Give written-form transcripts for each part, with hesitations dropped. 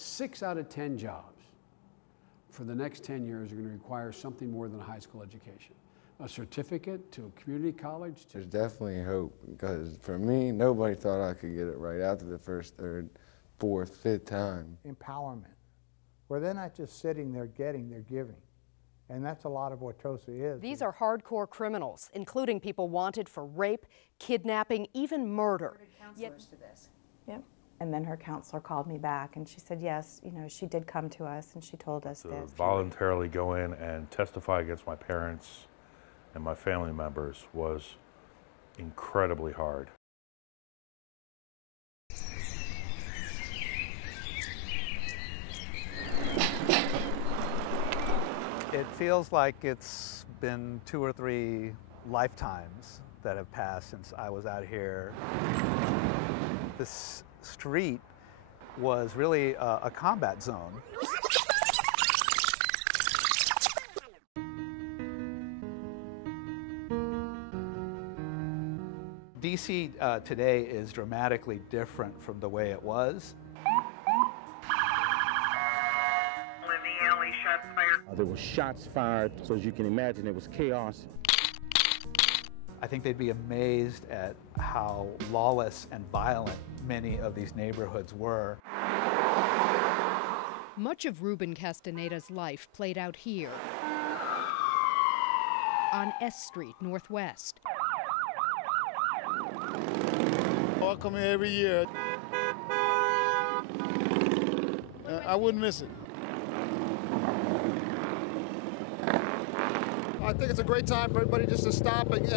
6 out of 10 jobs for the next 10 years are going to require something more than a high school education. A certificate to a community college. There's definitely hope, because for me, nobody thought I could get it right after the first, third, fourth, fifth time. Empowerment, where they're not just sitting there getting, they're giving. And that's a lot of what TOSA is. These are hardcore criminals, including people wanted for rape, kidnapping, even murder. Counselors to this. Yep. And then her counselor called me back and she said, yes, you know, she did come to us and she told us this. Voluntarily go in and testify against my parents and my family members was incredibly hard. It feels like it's been 2 or 3 lifetimes that have passed since I was out here. This street was really a combat zone. DC today is dramatically different from the way it was. There were shots fired, so as you can imagine, it was chaos. I think they'd be amazed at how lawless and violent many of these neighborhoods were. Much of Ruben Castaneda's life played out here on S Street Northwest. I come here every year. I wouldn't miss it. I think it's a great time for everybody just to stop and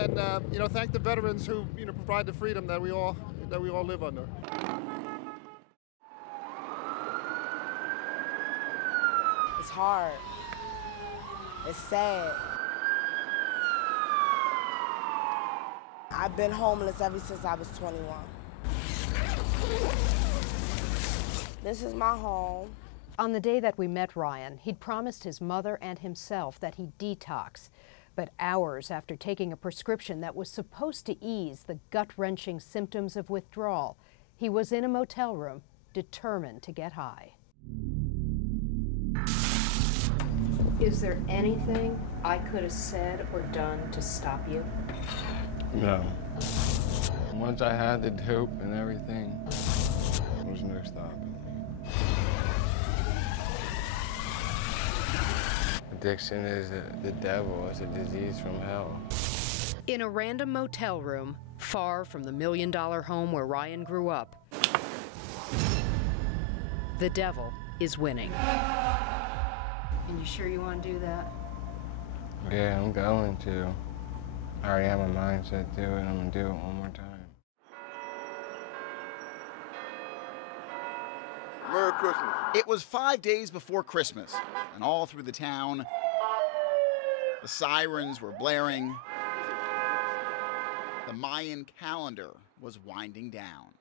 you know, thank the veterans who, you know, provide the freedom that we all live under. It's hard. It's sad. I've been homeless ever since I was 21. This is my home. On the day that we met Ryan, he'd promised his mother and himself that he'd detox. But hours after taking a prescription that was supposed to ease the gut-wrenching symptoms of withdrawal, he was in a motel room, determined to get high. Is there anything I could have said or done to stop you? No. Once I had the dope and everything, there was no stopping me. Addiction is the devil. It's a disease from hell. In a random motel room, far from the $1 million home where Ryan grew up, the devil is winning. And you sure you want to do that? Yeah, I'm going to. I already have my mindset to it, and I'm going to do it one more time. Merry Christmas. It was 5 days before Christmas, and all through the town, the sirens were blaring. The Mayan calendar was winding down.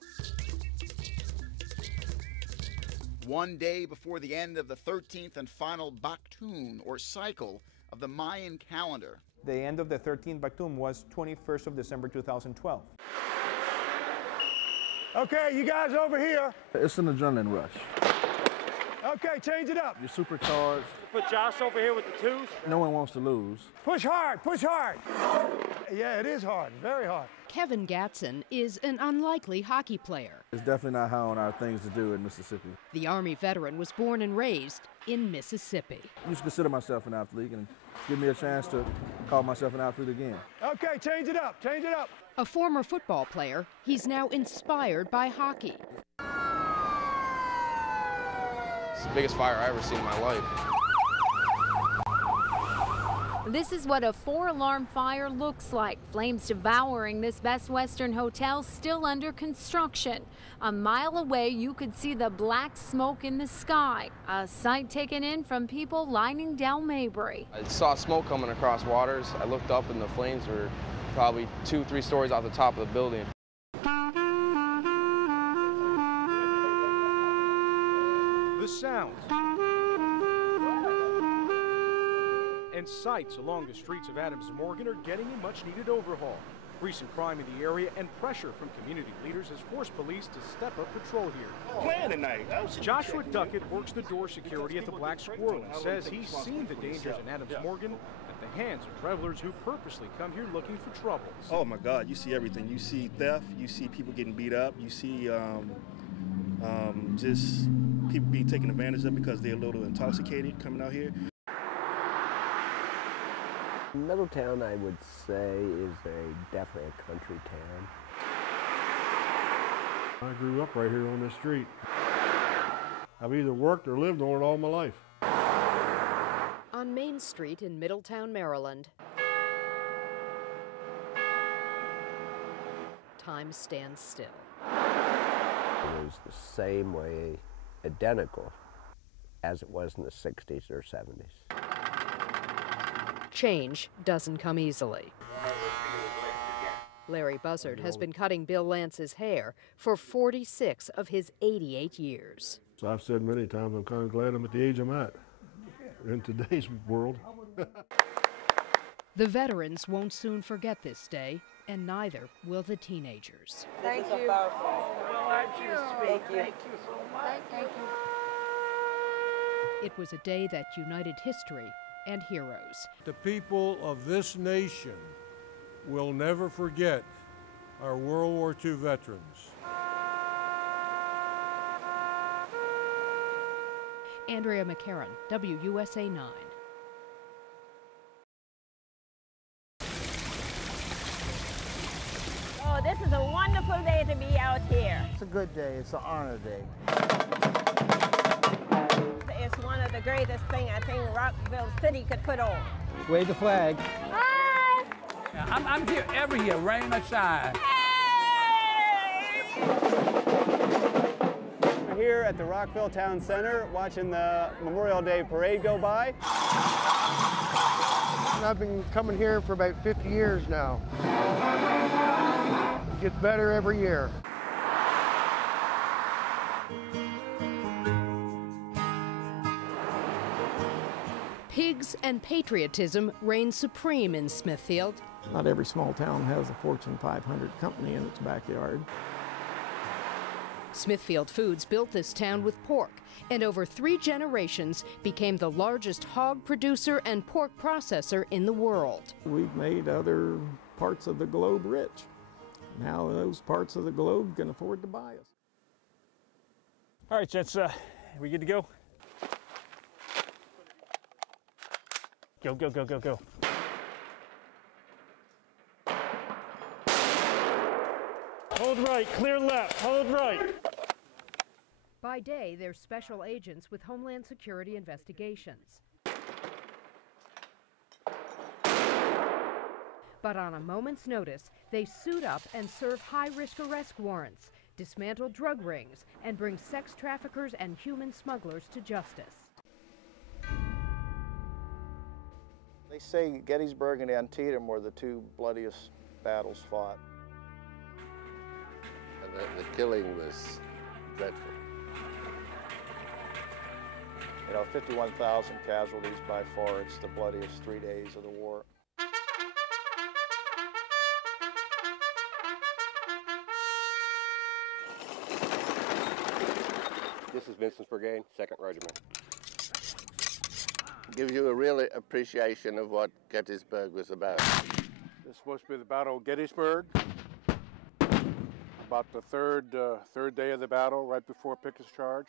One day before the end of the 13th and final Baktun, or cycle, of the Mayan calendar. The end of the 13th Baktun was 21st of December 2012. Okay, you guys over here. It's an adrenaline rush. Okay, change it up. You're supercharged. Put Josh over here with the twos. No one wants to lose. Push hard, push hard. Yeah, it is hard, very hard. Kevin Gatson is an unlikely hockey player. It's definitely not high on our things to do in Mississippi. The Army veteran was born and raised in Mississippi. I used to consider myself an athlete and give me a chance to call myself an athlete again. Okay, change it up, change it up. A former football player, he's now inspired by hockey. It's the biggest fire I ever seen in my life. This is what a 4-alarm fire looks like. Flames devouring this Best Western hotel still under construction. A mile away, you could see the black smoke in the sky, a sight taken in from people lining down Mabry. I saw smoke coming across waters. I looked up and the flames were probably 2-3 stories off the top of the building. The sounds and sights along the streets of Adams Morgan are getting a much-needed overhaul. Recent crime in the area and pressure from community leaders has forced police to step up patrol here. Playing tonight. Joshua Duckett works the door security at the Black Squirrel and says he's seen the dangers in Adams Morgan at the hands of revelers who purposely come here looking for trouble. Oh my God, you see everything. You see theft, you see people getting beat up, you see just people being taken advantage of because they're a little intoxicated coming out here. Middletown, I would say, is definitely a country town. I grew up right here on this street. I've either worked or lived on it all my life. On Main Street in Middletown, Maryland, time stands still. It was the same way, identical, as it was in the 60s or 70s. Change doesn't come easily. Larry Buzzard has been cutting Bill Lance's hair for 46 of his 88 years. So I've said many times, I'm kind of glad I'm at the age I'm at in today's world. The veterans won't soon forget this day, and neither will the teenagers. Thank you. Thank you. Thank you. Thank you so much. Thank you. It was a day that united history and heroes. The people of this nation will never forget our World War II veterans. Andrea McCarran, WUSA 9. Oh, this is a wonderful day to be out here. It's a good day. It's an honor day. It's one of the greatest things I think Rockville City could put on. Wave the flag. Hi! I'm here every year, rain or shine. We're here at the Rockville Town Center watching the Memorial Day Parade go by. I've been coming here for about 50 years now. It gets better every year. Pigs and patriotism reign supreme in Smithfield. Not every small town has a Fortune 500 company in its backyard. Smithfield Foods built this town with pork, and over 3 generations became the largest hog producer and pork processor in the world. We've made other parts of the globe rich. Now those parts of the globe can afford to buy us. All right, gents, we good to go? Go, go, go, go, go. Hold right, clear left, hold right. By day, they're special agents with Homeland Security investigations. But on a moment's notice, they suit up and serve high-risk arrest warrants, dismantle drug rings, and bring sex traffickers and human smugglers to justice. They say Gettysburg and Antietam were the 2 bloodiest battles fought. And the killing was dreadful. You know, 51,000 casualties by far. It's the bloodiest 3 days of the war. This is Vincent's Brigade, 2nd Regiment. Gives you a real appreciation of what Gettysburg was about. This is supposed to be the Battle of Gettysburg. About the third day of the battle, right before Pickett's charge.